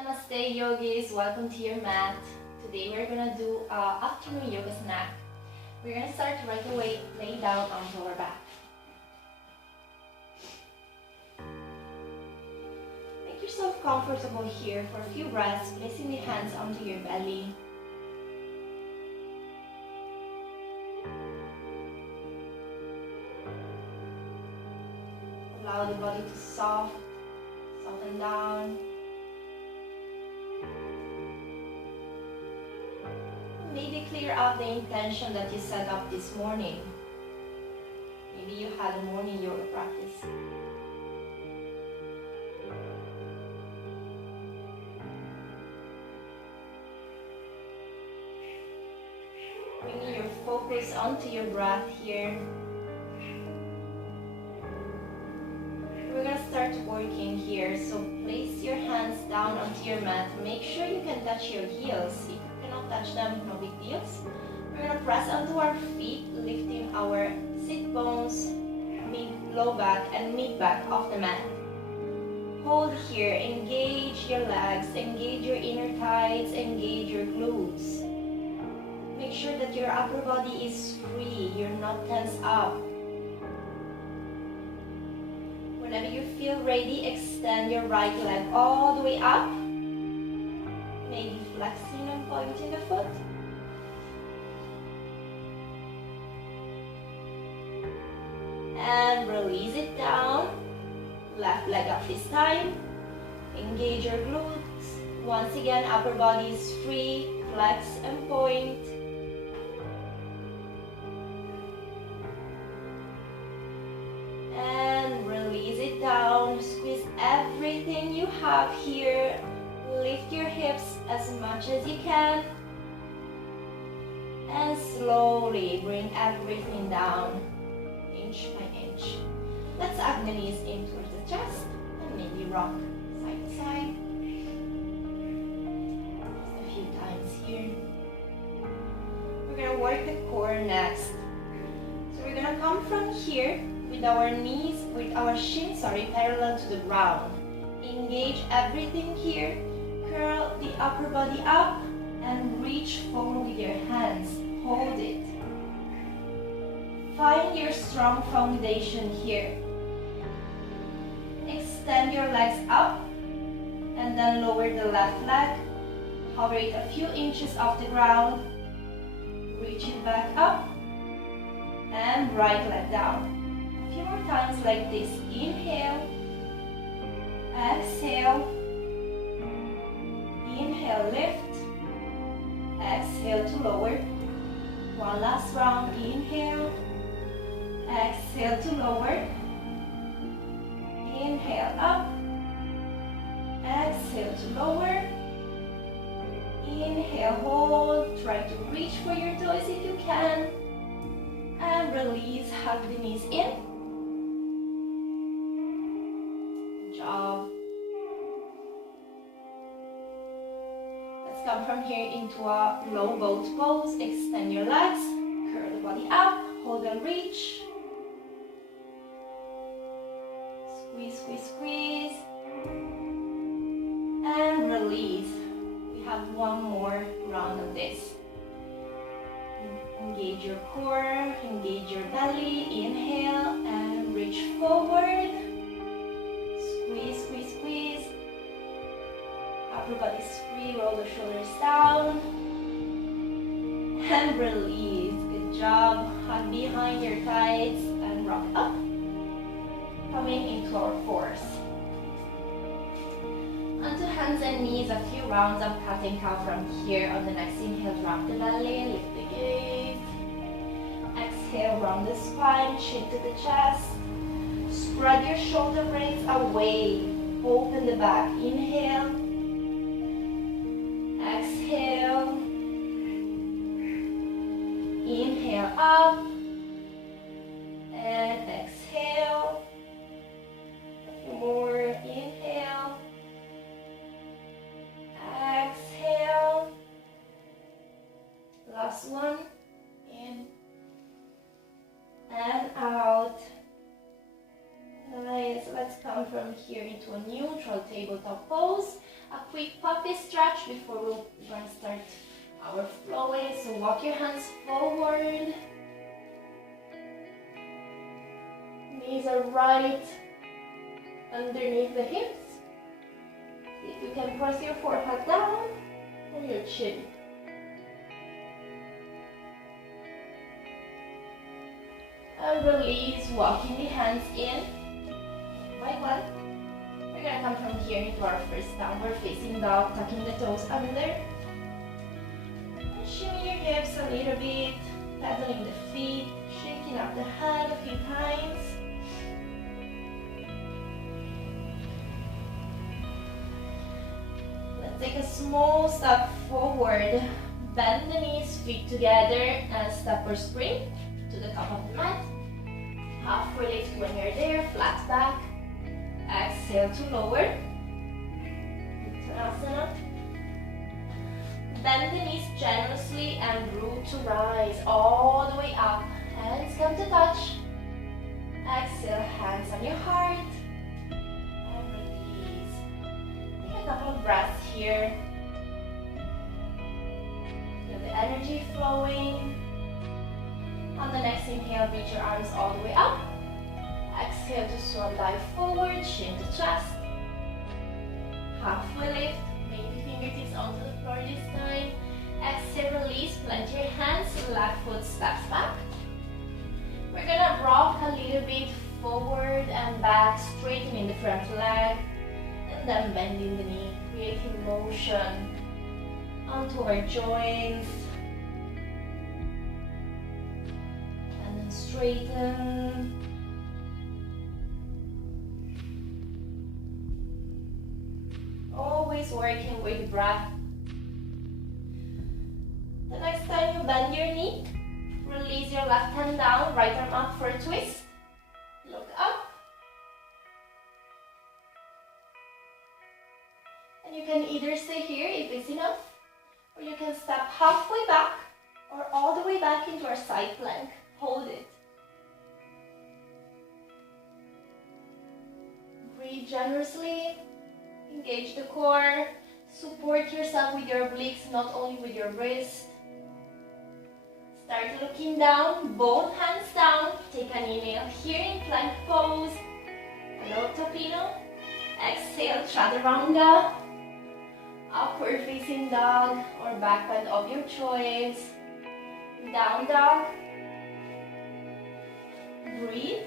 Namaste Yogis, welcome to your mat. Today we're gonna do afternoon yoga snack. We're gonna start right away, lay down onto our back. Make yourself comfortable here for a few breaths, placing the hands onto your belly. Allow the body to soften down. Maybe clear out the intention that you set up this morning. Maybe you had a morning yoga practice. Bringing your focus onto your breath here. We're going to start working here, so place your hands down onto your mat. Make sure you can touch your heels. If you cannot touch them, no big deals. We're going to press onto our feet, lifting our sit bones, low back and mid back off the mat. Hold here, engage your legs, engage your inner thighs, engage your glutes. Make sure that your upper body is free, you're not tensed up. Whenever you feel ready, extend your right leg all the way up. Maybe flexing and pointing the foot. And release it down. Left leg up this time. Engage your glutes. Once again, upper body is free. Flex and point. Down, squeeze everything you have here, lift your hips as much as you can, and slowly bring everything down, inch by inch. Let's hug the knees in towards the chest, and maybe rock side to side. Just a few times here. We're going to work the core next. So we're going to come from here, with our knees, with our shins, parallel to the ground. Engage everything here. Curl the upper body up and reach forward with your hands. Hold it. Find your strong foundation here. Extend your legs up and then lower the left leg. Hover it a few inches off the ground. Reach it back up and right leg down. A few more times like this. Inhale, exhale, inhale, lift, exhale to lower. One last round. Inhale, exhale to lower, inhale up, exhale to lower, inhale, hold, try to reach for your toes if you can, and release, hug the knees in. Job. Let's come from here into a low boat pose. Extend your legs, curl the body up, hold and reach. Squeeze, squeeze, squeeze. And release. We have one more round of this. Engage your core, engage your belly. Inhale and reach forward. Squeeze, squeeze, squeeze. Upper body is free, roll the shoulders down. And release. Good job. Hug behind your thighs and rock up. Coming into our fours. Onto hands and knees, a few rounds of cat and cow from here. On the next inhale, drop the belly, lift the gaze. Exhale, round the spine, chin to the chest. Spread your shoulder blades away. Open the back. Inhale. Exhale. Inhale up. And exhale. A few more. Inhale. Exhale. Last one. In. And out. Nice. Let's come from here into a neutral tabletop pose. a quick puppy stretch before we're going to start our flowing. So walk your hands forward. Knees are right underneath the hips. See if you can press your forehead down or your chin. And release, walking the hands in. By one. We're going to come from here into our first downward facing dog, tucking the toes under. And shimmy your hips a little bit, pedaling the feet, shaking up the head a few times. Let's take a small step forward. Bend the knees, feet together, and step or spring to the top of the mat. Halfway lift when you're there, flat back. Exhale to lower. Uttanasana. Bend the knees generously and root to rise all the way up. Hands come to touch. Exhale, hands on your heart. And release. Take a couple of breaths here. Feel the energy flowing. On the next inhale, reach your arms all the way up. Exhale to swan dive forward, chin to chest. Halfway lift, maybe fingertips onto the floor this time. Exhale, release, plant your hands, left foot steps back. We're gonna rock a little bit forward and back, straightening the front leg, and then bending the knee, creating motion onto our joints. And then straighten. Always working with the breath. The next time you bend your knee, release your left hand down, right arm up for a twist. Look up. And you can either stay here if it's enough, or you can step halfway back or all the way back into our side plank. Hold it. Breathe generously. Engage the core. Support yourself with your obliques, not only with your wrist. Start looking down, both hands down. Take an inhale here in plank pose. Hello, Topino. Exhale, Chaturanga. Upward facing dog or back bend of your choice. Down dog. Breathe.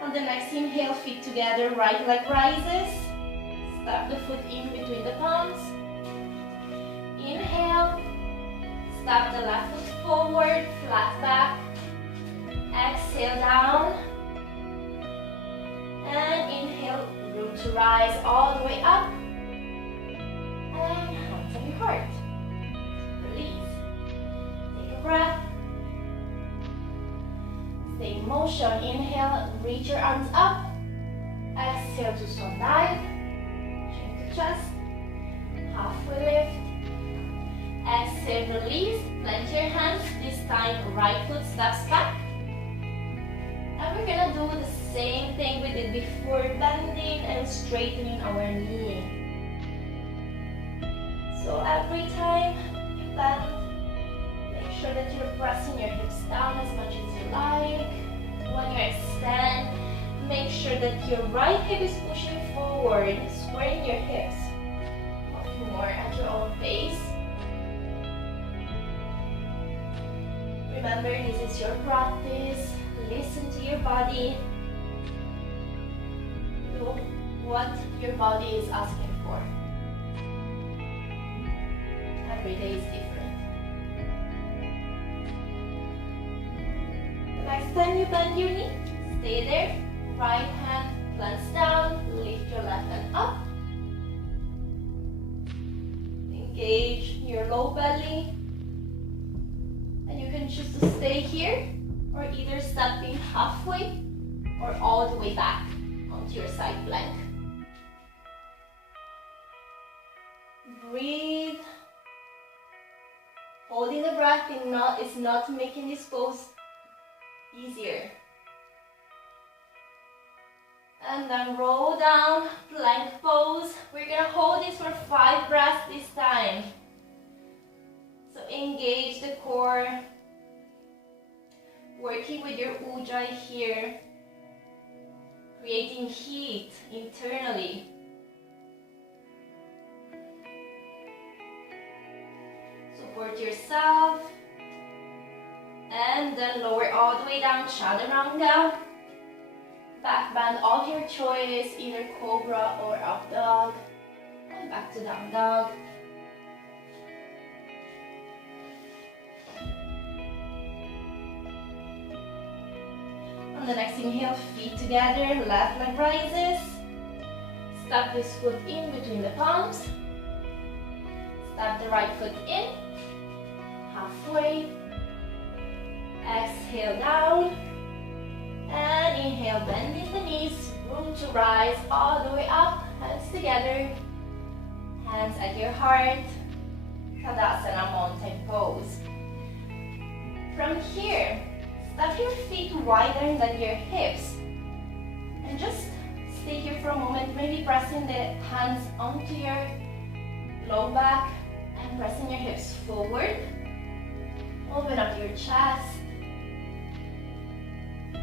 On the next inhale, feet together, right leg rises. Step the foot in between the palms. Inhale. Step the left foot forward, flat back. Exhale down. And inhale, root to rise all the way up. And hands on your heart. Release. Take a breath. Stay in motion. Inhale, reach your arms up. Exhale to swan dive. Chin to chest. Halfway lift. Exhale, release. Plant your hands. This time, right foot steps back. And we're gonna do the same thing we did before, bending and straightening our knee. So every time you bend, make sure that you're pressing your hips down as much as you like. When you extend, make sure that your right hip is pushing forward, squaring your hips. More at your own pace. Remember, this is your practice. Listen to your body. Do what your body is asking for. Every day is different. The next time you bend your knee, stay there. Right hand plants down. Lift your left hand up. Engage your low belly. And you can choose to stay here or either stepping halfway or all the way back onto your side plank. Breathe. Holding the breath is not making this pose easier. And then roll down, plank pose. We're gonna hold this for 5 breaths this time. So engage the core. Working with your ujjayi here. Creating heat internally. Support yourself. And then lower all the way down, chaturanga. Back bend of your choice, either cobra or up dog. And back to down dog. On the next inhale, feet together, left leg rises. Step this foot in between the palms. Step the right foot in, halfway. Exhale down. And inhale, bending the knees, room to rise all the way up, hands together, hands at your heart, Tadasana mountain pose. From here, step your feet wider than your hips, and just stay here for a moment, maybe pressing the hands onto your low back, and pressing your hips forward, open up your chest.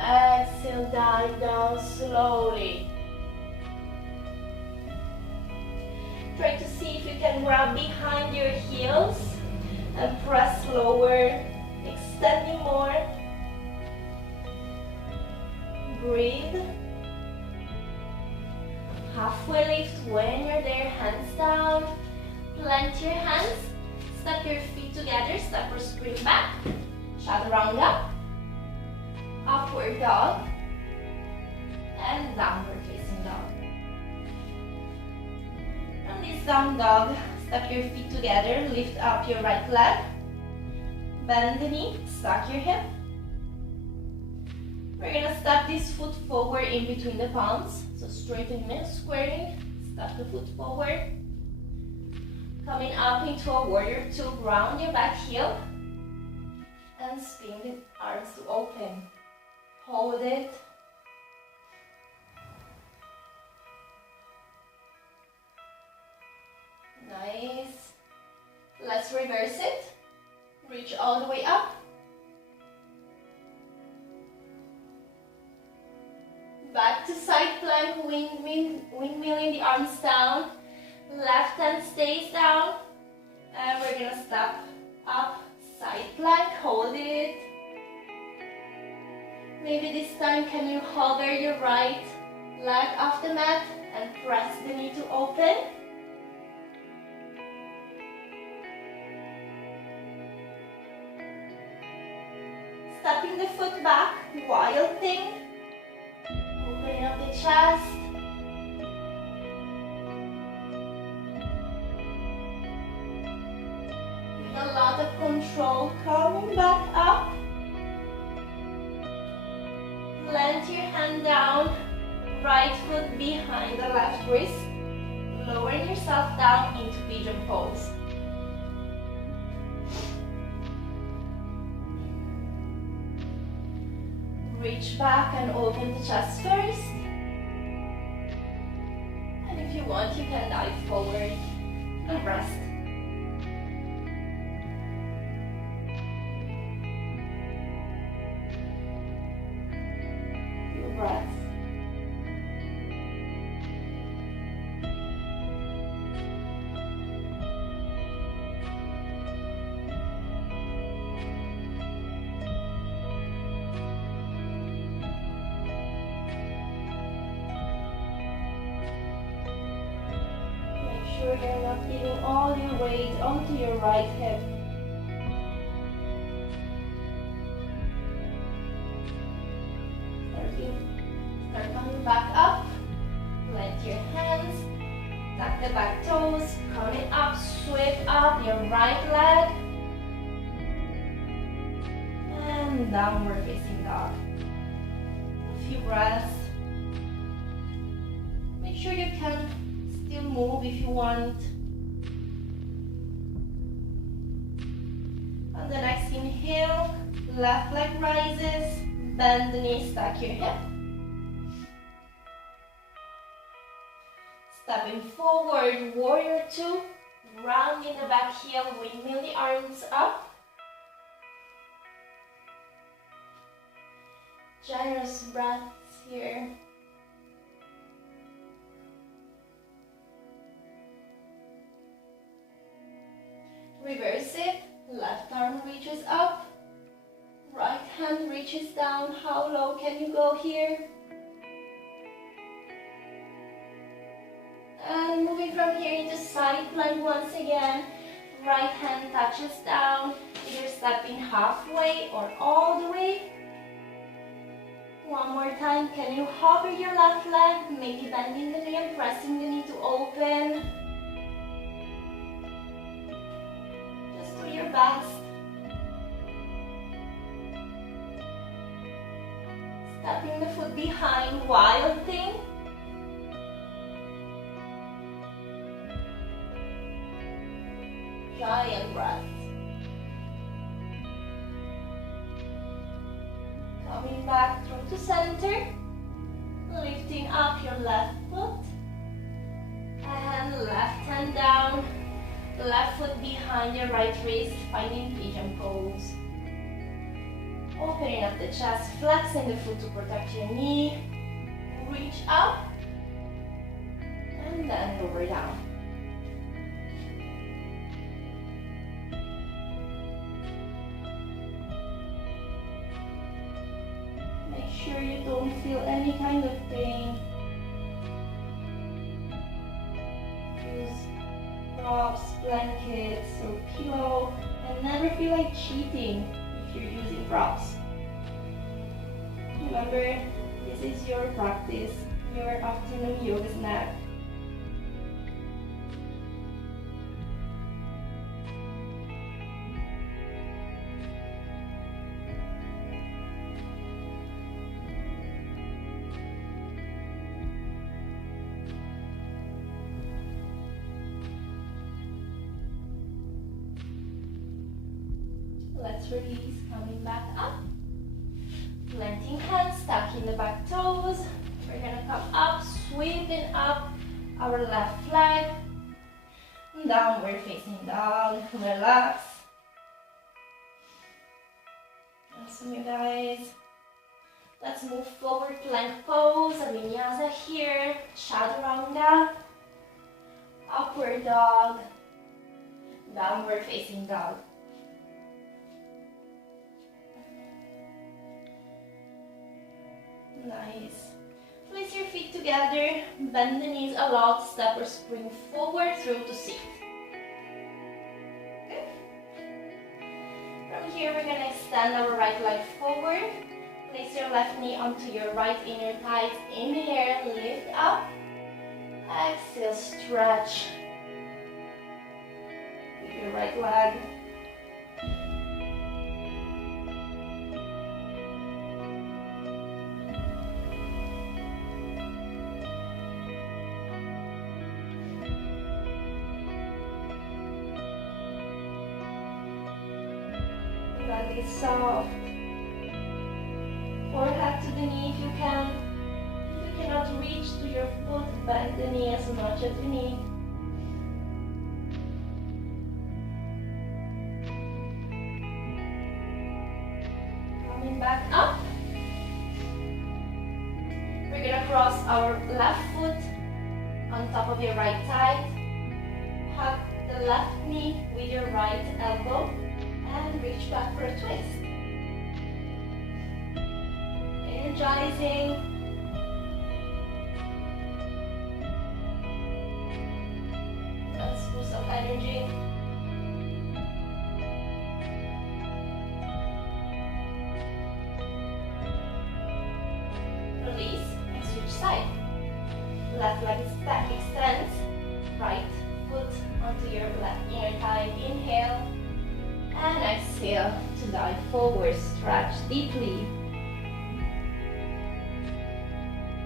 Exhale, dive down slowly. Try to see if you can grab behind your heels and press lower, extending more. Breathe. Halfway lift when you're there, hands down. Plant your hands, step your feet together, step or spring back. Chaturanga. Upward dog, and downward facing dog. From this down dog, step your feet together, lift up your right leg, bend the knee, stack your hip. We're gonna step this foot forward in between the palms, so straighten it, squaring, step the foot forward. Coming up into a warrior two, ground your back heel, and spin the arms to open. Hold it. Nice. Let's reverse it. Reach all the way up. Back to side plank, windmilling the arms down. Left hand stays down. And we're gonna step up, side plank, hold it. Maybe this time can you hover your right leg off the mat and press the knee to open. Stepping the foot back, wild thing. Opening up the chest. With a lot of control, coming back up. Plant your hand down, right foot behind the left wrist, lowering yourself down into pigeon pose. Reach back and open the chest first. And if you want, you can dive forward and rest. Breath. Make sure you're not giving all your weight onto your right hip. Start coming back up, plant your hands, tuck the back toes, coming up, sweep up your right leg, and downward facing dog. A few breaths. Make sure you can still move if you want. On the next inhale, left leg rises, bend the knee, stack your hip. Stepping forward, warrior two. Rounding the back heel, windmill the arms up. Generous breaths here. Reverse it. Left arm reaches up. Right hand reaches down. How low can you go here? And moving from here into side plank once again. Right hand touches down. Either stepping halfway or all the way. One more time. Can you hover your left leg? Maybe bending the knee and pressing the knee to open. Just do your best. Stepping the foot behind, wild thing. Giant breath. Coming back through to center. Lifting up your left foot. And left hand down. Left foot behind your right wrist, finding pigeon pose. Opening up the chest, flexing the foot to protect your knee. Reach up. And then lower down. Make sure you don't feel any kind of pain. Use props, blankets, or pillow, and never feel like cheating if you're using props. Remember, this is your practice, your afternoon yoga snack. Let's release, coming back up. Planting hands, tucking the back toes. We're gonna come up, sweeping up our left leg. Downward facing dog, relax. Awesome, you guys. Let's move forward, plank pose, a vinyasa here, chaturanga, upward dog, downward facing dog. Nice. Place your feet together, bend the knees a lot, step or spring forward through to seat. Good. From here, we're going to extend our right leg forward. Place your left knee onto your right inner thigh. Inhale, lift up. Exhale, stretch with your right leg. Belly soft. Forehead to the knee if you can. If you cannot reach to your foot, bend the knee as much as you need. Coming back up. We're gonna cross our left foot on top of your right thigh. Hug the left knee with your right elbow. And reach back for a twist. Energizing. Let's boost up energy. Release and switch side. Left leg extends. Right foot onto your left inner thigh. Inhale. And exhale to dive forward, stretch deeply.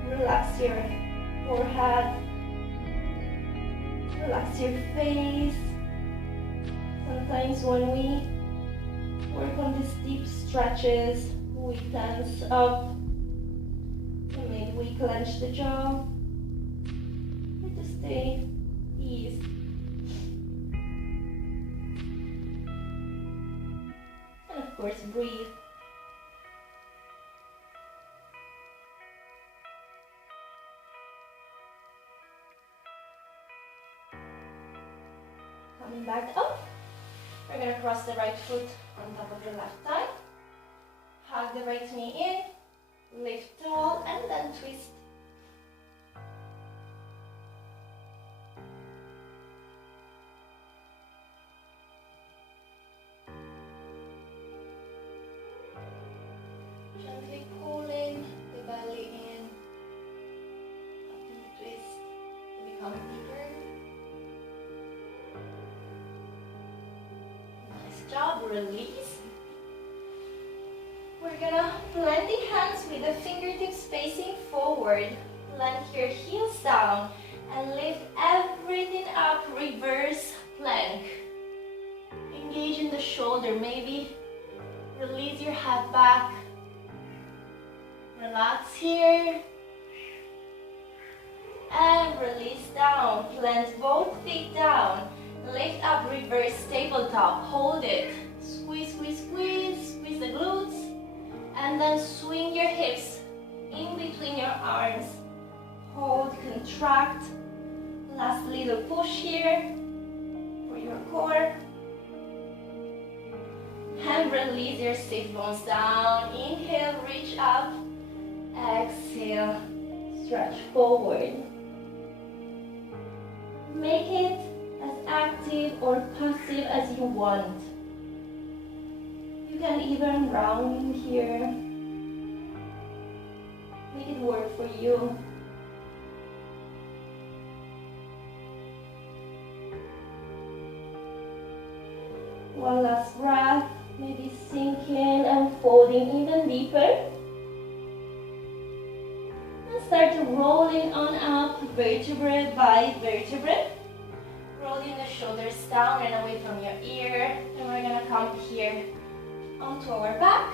Relax your forehead. Relax your face. Sometimes when we work on these deep stretches, we tense up. And maybe we clench the jaw. Or just stay, ease. And of course, breathe. Coming back up. We're going to cross the right foot on top of the left thigh. Hug the right knee in. Lift tall and then twist. Gently pulling the belly in. Up in the twist to become deeper. Nice job. Release. We're gonna plant the hands with the fingertips facing forward. Plant your heels down and lift everything up. Reverse plank. Engage in the shoulder. Maybe release your head back. Relax here. And release down. Plant both feet down. Lift up, reverse tabletop. Hold it. Squeeze, squeeze, squeeze. Squeeze the glutes. And then swing your hips in between your arms. Hold, contract. Last little push here for your core. And release your sit bones down. Inhale, reach up. Exhale, stretch forward. Make it as active or passive as you want. You can even round here. Make it work for you. One last breath. Maybe sinking and folding even deeper. And start rolling on up, vertebrae by vertebrae. Rolling the shoulders down and away from your ear. And we're gonna come here onto our back.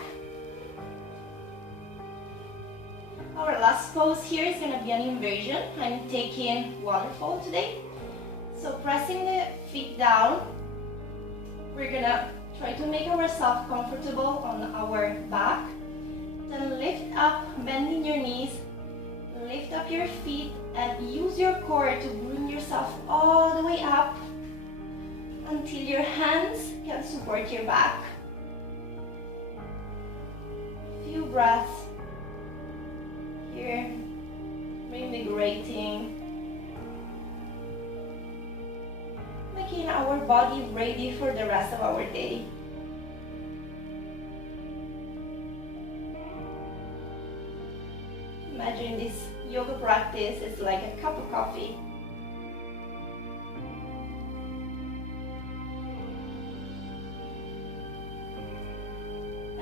Our last pose here is going to be an inversion. I'm taking waterfall today. So pressing the feet down, we're going to try to make ourselves comfortable on our back. Then lift up, bending your knees, lift up your feet and use your core to bring yourself all the way up until your hands can support your back. Few breaths here, reinvigorating, making our body ready for the rest of our day. Imagine this yoga practice is like a cup of coffee.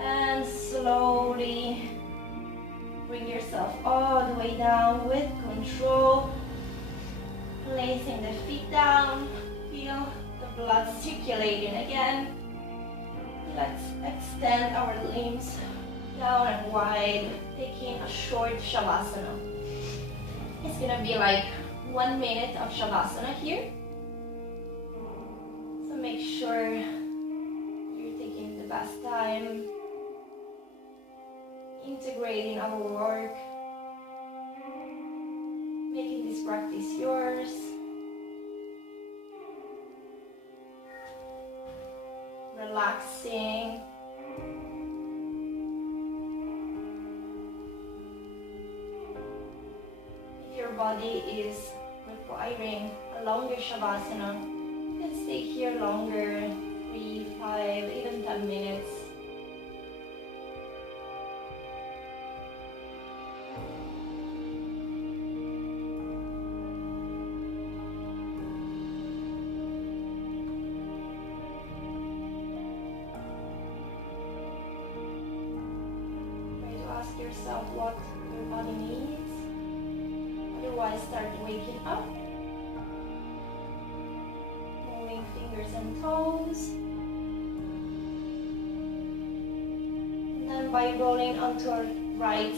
And slowly bring yourself all the way down with control. Placing the feet down. Feel the blood circulating again. Let's extend our limbs down and wide. Taking a short Shavasana. It's gonna be like 1 minute of Shavasana here. So make sure you're taking the best time. Integrating our work, making this practice yours. Relaxing. If your body is requiring a longer Shavasana, you can stay here longer, 3, 5, even 10 minutes. Yourself what your body needs. Otherwise, start waking up, moving fingers and toes, and then by rolling onto our right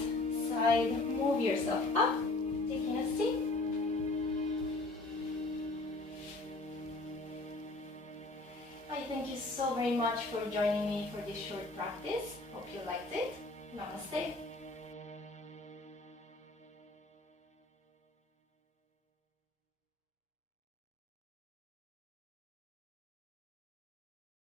side, move yourself up, taking a seat, thank you so very much for joining me for this short practice. Hope you liked it. Namaste.